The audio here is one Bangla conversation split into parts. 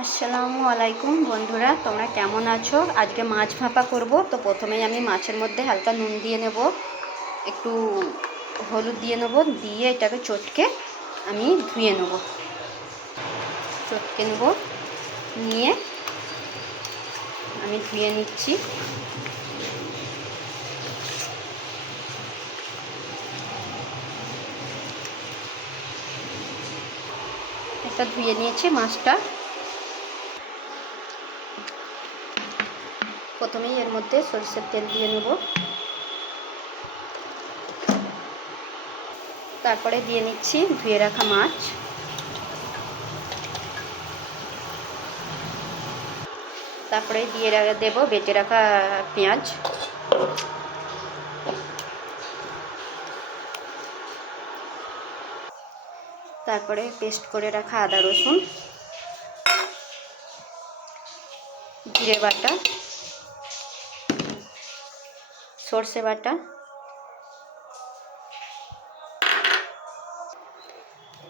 আসসালামু আলাইকুম বন্ধুরা, তোমরা কেমন আছো? আজকে মাছ ভাপা করব। তো প্রথমেই আমি মাছের মধ্যে হালকা নুন দিয়ে নেব, একটু হলুদ দিয়ে নেব, দিয়ে এটাকে চটকে আমি ধুয়ে নেব। চটকে নেব, নিয়ে আমি ধুয়ে নিচ্ছি। এটা ধুয়ে নিয়েছি মাছটা। প্রথমেই এর মধ্যে সরষের তেল দিয়ে নেব, তারপরে দিয়ে নিচ্ছি ধুয়ে রাখা মাছ, তারপরে দিয়ে দেব বেটে রাখা পেঁয়াজ, তারপরে পেস্ট করে রাখা আদা রসুন, জিরে বাটা, সর্ষে বাটা,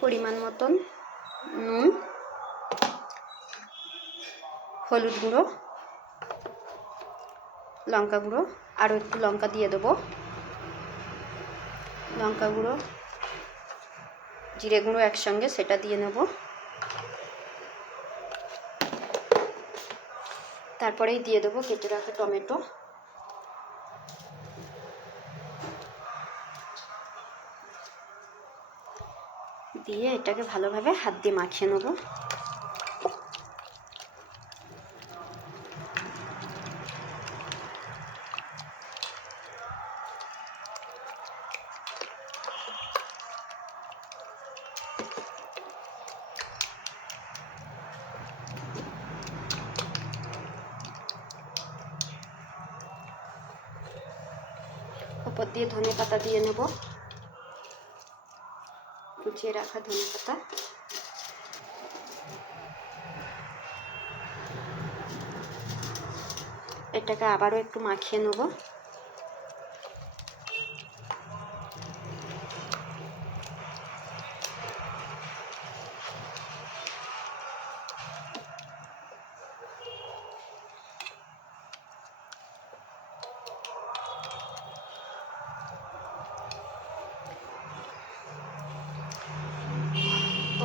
পরিমাণ মতন নুন, হলুদ গুঁড়ো, লঙ্কা গুঁড়ো, আরও একটু লঙ্কা দিয়ে দেবো, লঙ্কা গুঁড়ো, জিরে গুঁড়ো একসঙ্গে সেটা দিয়ে নেব। তারপরেই দিয়ে দেবো কেটে রাখা টমেটো, দিয়ে এটাকে ভালোভাবে হাত দিয়ে মাখিয়ে নেব। উপর দিয়ে ধনে পাতা দিয়ে নেব, কুচিয়ে রাখা ধনে পাতা, এটাকে আবারও একটু মাখিয়ে নেব।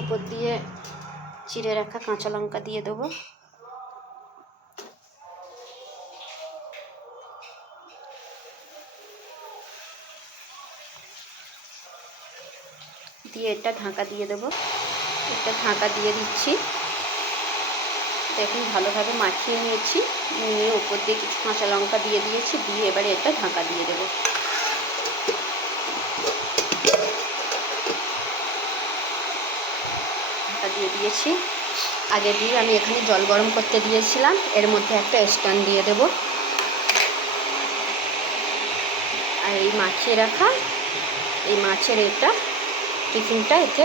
উপর দিয়ে চিড়ে রাখা কাঁচা লঙ্কা দিয়ে দেবো, দিয়ে এটা ঢাকা দিয়ে দেবো। এটা ঢাকা দিয়ে দিচ্ছি। দেখুন ভালোভাবে মাখিয়ে নিয়েছি, নিয়ে উপর দিয়ে কিছু কাঁচা লঙ্কা দিয়ে দিয়েছি, দিয়ে এবারে এটা ঢাকা দিয়ে দেবো। ঢাকা দিয়ে দিয়েছি। আগে দিয়ে আমি এখানে জল গরম করতে দিয়েছিলাম, এর মধ্যে একটা স্ট্যান্ড দিয়ে দেব, আর এই মাখিয়ে রাখা এই মাছের এটা টিফিনটা এতে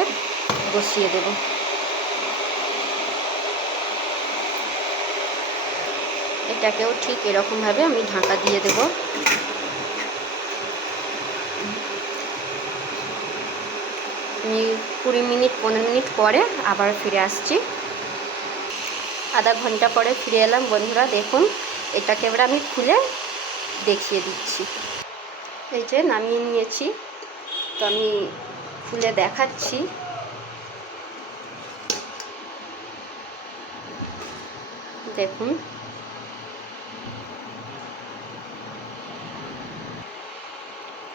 বসিয়ে দেব। এটাকেও ঠিক এরকমভাবে আমি ঢাকা দিয়ে দেব। আমি 20 মিনিট 15 মিনিট পরে আবার ফিরে আসছি। আধা ঘন্টা পরে ফিরে এলাম বন্ধুরা। দেখুন এটাকে এবার আমি খুলে দেখিয়ে দিচ্ছি। এই যে নামিয়ে নিয়েছি, তো আমি খুলে দেখাচ্ছি। দেখুন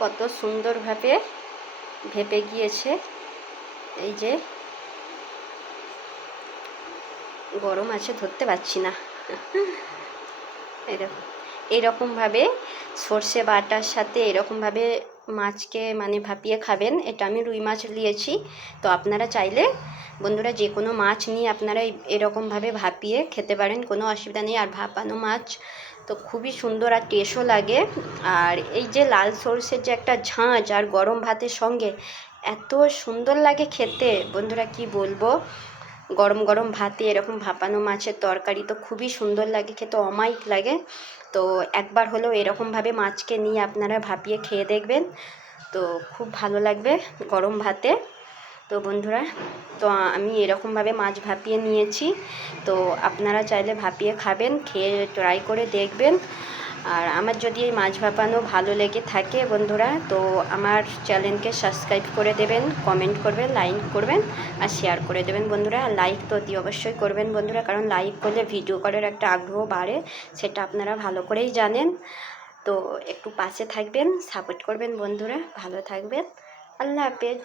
কত সুন্দরভাবে ভেপে গিয়েছে। এই যে গরম আছে ধরতে পারছি না। এরকমভাবে সর্ষে বাটার সাথে এরকমভাবে মাছকে ভাপিয়ে খাবেন। এটা আমি রুই মাছ নিয়েছি, তো আপনারা চাইলে বন্ধুরা যে কোনো মাছ নিয়ে আপনারা এরকমভাবে ভাপিয়ে খেতে পারেন, কোনো অসুবিধা নেই। আর ভাপানো মাছ তো খুবই সুন্দর আর টেস্টও লাগে। আর এই যে লাল সর্ষের যে একটা ঝাঁঝ আর গরম ভাতের সঙ্গে এত সুন্দর লাগে খেতে বন্ধুরা, কি বলবো। গরম গরম ভাতে এরকম ভাপানো মাছের তরকারি তো খুবই সুন্দর লাগে খেতে, অমায়িক লাগে। তো একবার হলেও এরকমভাবে মাছকে নিয়ে আপনারা ভাপিয়ে খেয়ে দেখবেন, তো খুব ভালো লাগবে গরম ভাতে। তো বন্ধুরা, তো আমি এরকমভাবে মাছ ভাপিয়ে নিয়েছি। তো আপনারা চাইলে ভাপিয়ে খাবেন, খেয়ে ট্রাই করে দেখবেন। আর আমার যদি এই মাছ ভাপানো ভালো লেগে থাকে বন্ধুরা, তো আমার চ্যানেলকে সাবস্ক্রাইব করে দেবেন, কমেন্ট করবেন, লাইক করবেন আর শেয়ার করে দেবেন বন্ধুরা। আর লাইক তো অতি অবশ্যই করবেন বন্ধুরা, কারণ লাইক করলে ভিডিও করার একটা আগ্রহ বাড়ে, সেটা আপনারা ভালো করেই জানেন। তো একটু পাশে থাকবেন, সাপোর্ট করবেন বন্ধুরা, ভালো থাকবেন। আল্লাহ হাফেজ।